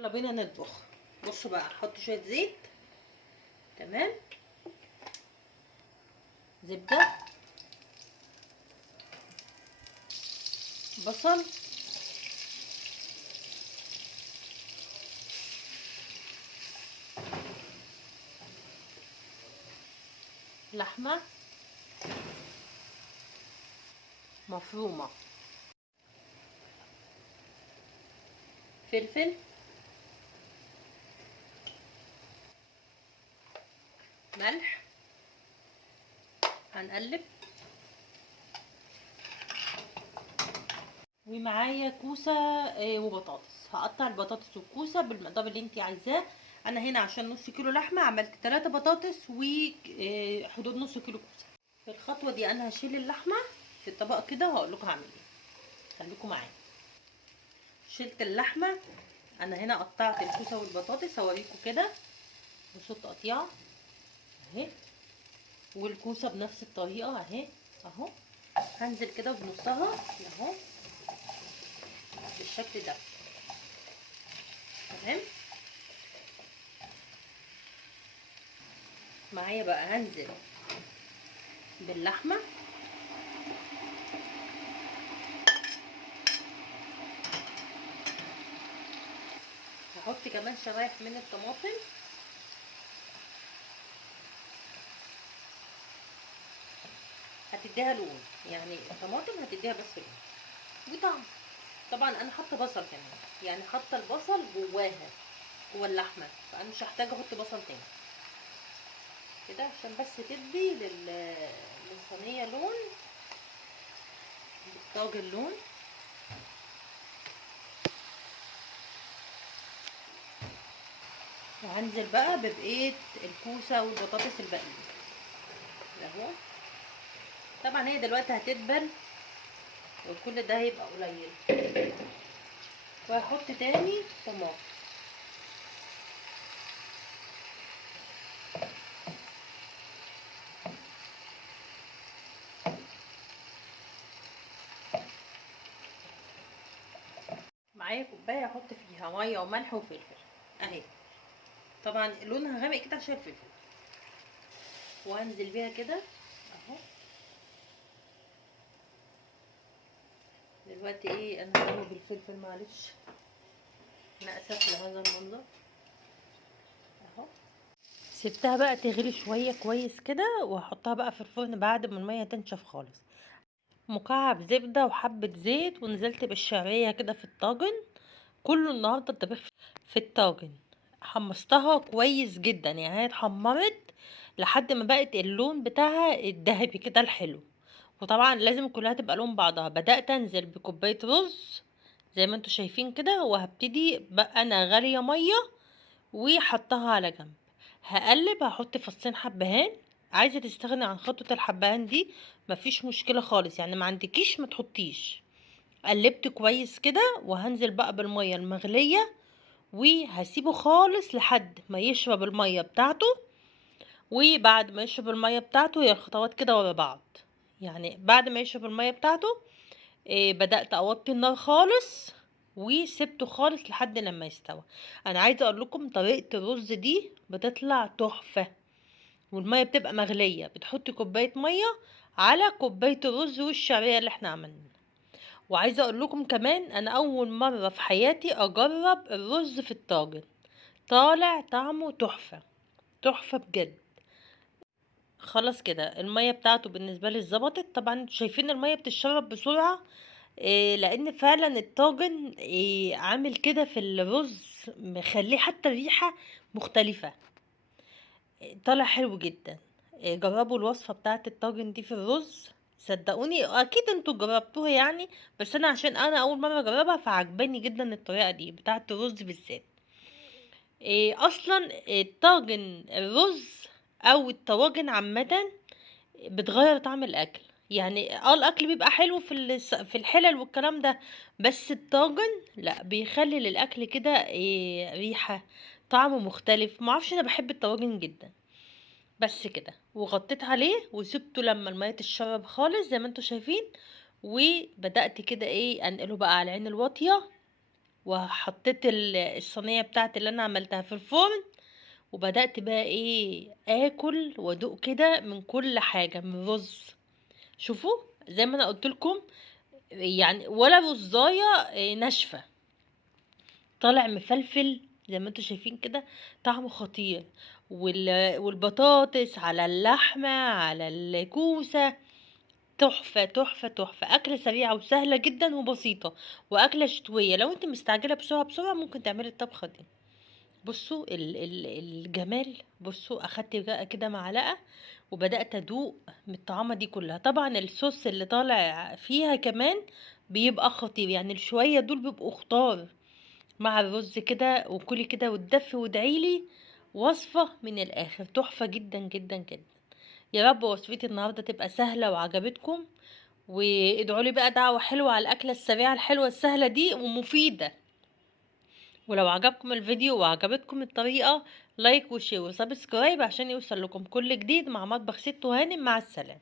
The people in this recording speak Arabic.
يلا بينا نطبخ. بصوا بقى، هحط شويه زيت. تمام. زبده. بصل. لحمه مفرومه. فلفل. ملح. هنقلب. ومعايا كوسه وبطاطس. هقطع البطاطس والكوسه بالمقدار اللي انت عايزاه. انا هنا عشان نص كيلو لحمه عملت 3 بطاطس وحدود نص كيلو كوسه. في الخطوه دي انا هشيل اللحمه في الطبق كده وهقول لكم هعمل ايه. خليكم معايا. شلت اللحمه. انا هنا قطعت الكوسه والبطاطس هوريكم كده. بصوا التقطيعه اهي. والكوسه بنفس الطريقه اهي. اهو. هنزل كده بنصها اهو بالشكل ده. تمام. معايا بقى هنزل باللحمه. هحط كمان شرايح من الطماطم. هتديها لون، يعني الطماطم هتديها بس لون وطعم. طبعا انا حاطه بصل كمان، يعني حاطه البصل جواها جوا اللحمه، فانا مش هحتاج احط بصل تاني كده عشان بس تدي للصينيه لون، للطاجن لون. وهنزل بقى ببقيه الكوسه والبطاطس الباقيين اهو. طبعا هي دلوقتي هتدبل وكل ده هيبقى قليل. وهحط تاني طماطم. معايا كوبايه احط فيها ميه وملح وفلفل اهي. طبعا لونها غامق كده عشان الفلفل. وهنزل بيها كده اهو. دلوقتي ايه انا هعمل بالفلفل، معلش انا اسفه لهذا المنظر اهو. سبتها بقى تغلي شويه كويس كده، وهحطها بقى في الفرن بعد ما الميه تنشف خالص. مكعب زبده وحبه زيت، ونزلت بالشعريه كده في الطاجن. كله النهارده الطبيخ في الطاجن. حمصتها كويس جدا، يعني هي اتحمرت لحد ما بقت اللون بتاعها الذهبي كده الحلو. وطبعا لازم كلها تبقى لون بعضها. بدأت انزل بكوباية رز زي ما انتوا شايفين كده، وهبتدي بقى انا غالية مية وحطها على جنب. هقلب. هحط فصين حبهان. عايزة تستغني عن خطوة الحبهان دي مفيش مشكلة خالص، يعني ما عندكيش ما تحطيش. قلبت كويس كده، وهنزل بقى بالمية المغلية وهسيبه خالص لحد ما يشرب المية بتاعته. وبعد ما يشرب المية بتاعته، هي الخطوات كده ورا بعض. يعني بعد ما يشرب المية بتاعته بدأت اوطي النار خالص وسبته خالص لحد لما يستوى. انا عايزه اقول لكم طريقه الرز دي بتطلع تحفه. والميه بتبقى مغليه، بتحطي كوبايه ميه على كوبايه الرز والشعريه اللي احنا عملناها. وعايزه اقول لكم كمان انا اول مره في حياتي اجرب الرز في الطاجن. طالع طعمه تحفه. تحفه بجد. خلاص كده الميه بتاعته بالنسبه لي اتظبطت. طبعا انتوا شايفين الميه بتتشرب بسرعه. لان فعلا الطاجن عامل كده في الرز، مخليه حتى الريحه مختلفه. طالع حلو جدا. جربوا الوصفه بتاعه الطاجن دي في الرز. صدقوني اكيد انتوا جربتوها يعني. بس انا عشان انا اول مره اجربها فعجباني جدا الطريقه دي بتاعه الرز بالذات. اصلا الطاجن الرز او الطواجن عامه بتغير طعم الاكل. يعني الاكل بيبقى حلو في الحلل والكلام ده. بس الطاجن لا، بيخلي للاكل كده ريحه، طعم مختلف. معرفش، انا بحب الطواجن جدا. بس كده وغطيت عليه وسبته لما الميه تتشرب خالص زي ما انتوا شايفين. وبدات كده انقله بقى على العين الواطيه وحطيت الصينيه بتاعتي اللي انا عملتها في الفرن، وبدأت بقى ايه اكل وادوق كده من كل حاجه، من رز. شوفوا زي ما انا قلت لكم، يعني ولا رزايه ناشفه، طالع مفلفل زي ما انتوا شايفين كده، طعمه خطير. والبطاطس على اللحمه على الكوسه، تحفة تحفة تحفة. أكلة سريعة وسهلة جدا وبسيطة، وأكلة شتوية. لو انت مستعجلة بسرعة بسرعة ممكن تعملي الطبخة دي. بصوا الجمال. بصوا أخدت بقى كده معلقة وبدأت أدوق من الطعامة دي كلها. طبعا الصوص اللي طالع فيها كمان بيبقى خطير، يعني الشوية دول بيبقوا خطار مع الرز كده. وكلي كده وتدفي وادعيلي. وصفة من الآخر تحفة جدا جدا جدا. يا رب وصفتي النهاردة تبقى سهلة وعجبتكم، وادعوا لي بقى دعوة حلوة على الأكلة السريعة الحلوة السهلة دي ومفيدة. ولو عجبكم الفيديو وعجبتكم الطريقة، لايك وشير وسبسكرايب عشان يوصل لكم كل جديد مع مطبخ ست هانم. مع السلامة.